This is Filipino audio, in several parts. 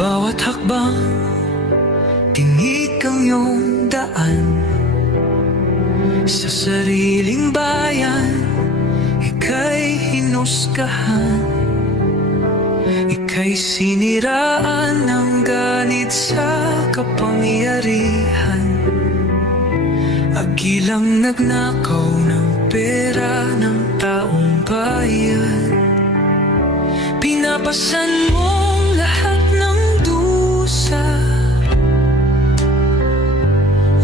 Bawat hakbang, tinig ang iyong daan. Sa sariling bayan, ika'y hinusgahan. Ika'y siniraan ng ganit sa kapangyarihan. Agilang nagnakaw ng pera ng taong bayan. Pinapasan mong lahat ng dusa.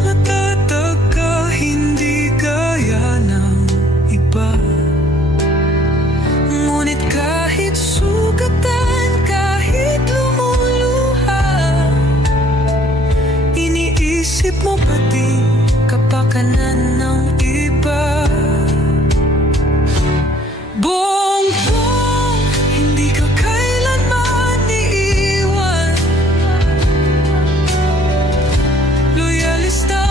Matatag ka, hindi gaya ng iba. Ngunit kahit sugatan, kahit lumuluha, iniisip mo pa din kapakanan ng iba. Bongbong, hindi ka kailanman iiwan. Loyalista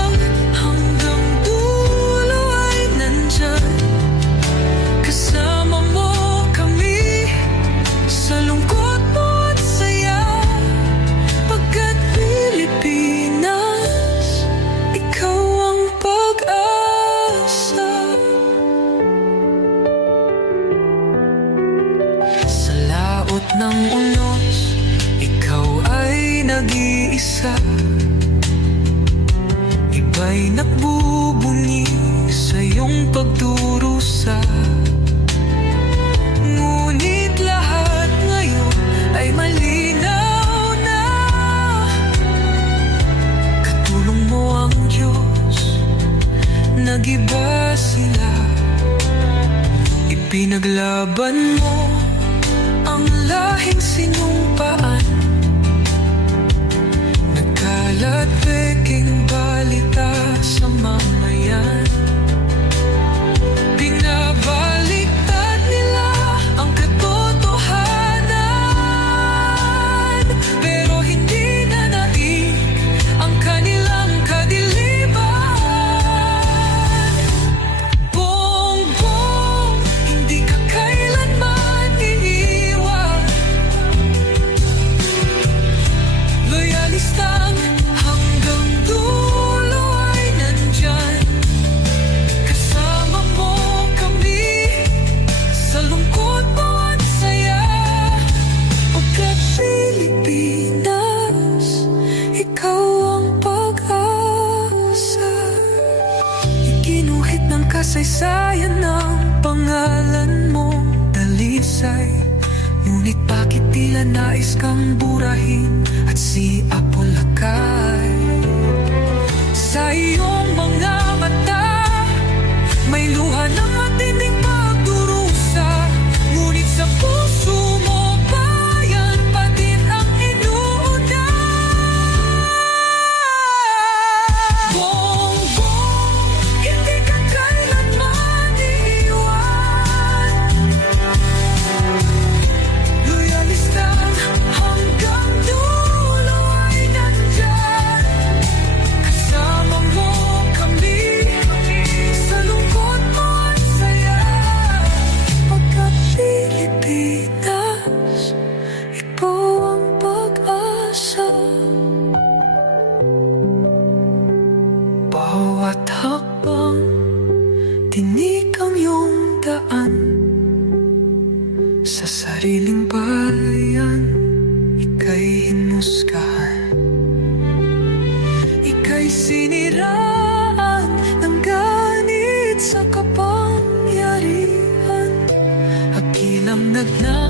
hanggang dulo ay nandyan. Kasama mo kami sa lungkot mo at saya. Pagkat Pilipinas, ikaw ang pag-asa. Sa laot ng unos, ikaw ay nag-iisa. Iba'y nagbubunyi sa iyong pagdurusa. Ngunit lahat ngayon ay malinaw na. Katulong mo ang Diyos, nag-iba sila. Ipinaglaban mo ang lahing sinumpaan. Nagkalat peking balita sa mamayan. Binabaliktad nila ang katotohanan, pero hindi na naig ang kanilang kadiliman. Bongbong, hindi ka kailanman iiwan. Loyalistang hanggang dulo ay nandyan. Kasama mo kami sa lungkot mo at saya. Pagkat Pilipinas, ikaw ang pag-asa. Iginuhit ng kasaysayan ng pangalan mong dalisay. Ngunit bakit tila nais kang burahin at siapolakay? Sa iyong mga mata, may luha ng matinding pagdurusa. Ngunit sa puso mo, bayan pa din ang inuuna. Bongbong, hindi ka kailanman iiwan. Loyalista hanggang dulo ay nandyan. Kasama mo kami sa lungkot mo at saya. Pagkat Pilipinas, ikaw ang pag-asa. Bawat hakbang, tinig ang iyong daan. Sa sariling bayan, ika'y hinusgahan. Ika'y siniraan ng ganit sa kapangyarihan. Agilang nagnakaw